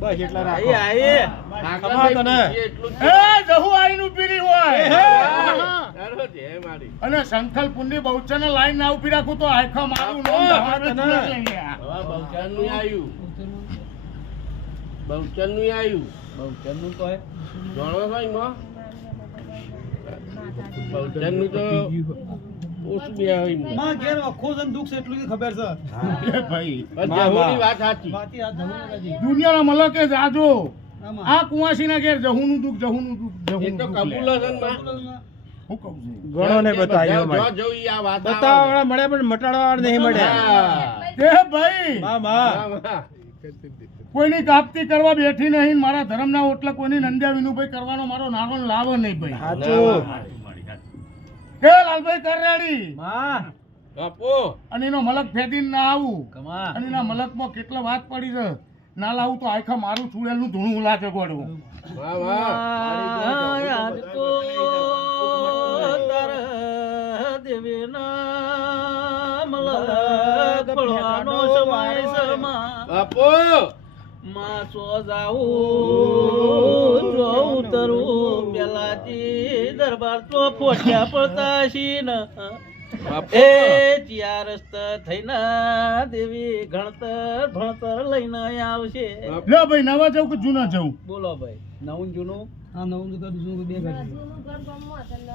બસ એટલા રાખો. અને સંથલ પુંડી બહુચર લાઈન ના ઉભી રાખું તો આખા મારું નામ બહુચર નું આવ્યું બહુચર નું આવ્યું બહુચર નું તો જાણો છો એમાં બહુચર નું તો ઓછું બે હોય માં ઘેર આખો જન દુઃખ છે એટલું ખબર છે. ભાઈ જહોની વાત સાચી વાતી આ ધમુની દુનિયાના મલકે જાજો આ કુવાસી ના ઘેર જહુનું દુઃખ એ તો કબૂલ છે ને માં. હું કહું છું ગણો ને બતાવ્યો જો જો ઈ આ વાત બતાવવા મળ્યા પણ મટાડવા વાળા નહીં મળ્યા. એ ભાઈ માં માં કોઈની કાપતી કરવા બેઠી નહીં મારા ધર્મના ઓટલા કોઈની નંદ્યા વિનુભાઈ કરવાનો મારો નાનો લાવો નહીં ભાઈ સાચું. કે લાલભાઈ કરરાડી માં બાપુ અને એનો મલક ફેદીને ના આવું કમા અને એના મલકમાં કેટલા વાત પડી છે ના લાવું તો આખા મારું ચૂડેલનું ધૂણું લાગે ગોળવું વાહ વાહ યાદ તો તારા દેવીના મલક ફળવાનો સમય શર્મા બાપુ માં સો જાવું જો ઉતરું પેલાથી દરબાર તો ફોટ્યા પડતા શીન એ ચિયારસ્ત થઈને દેવી ગણતર ભણતર લઈને આવશે. લે ભાઈ નવા જાઉં કે જૂના જાઉં બોલો ભાઈ નવું જૂનું. હા નવું જૂનું બે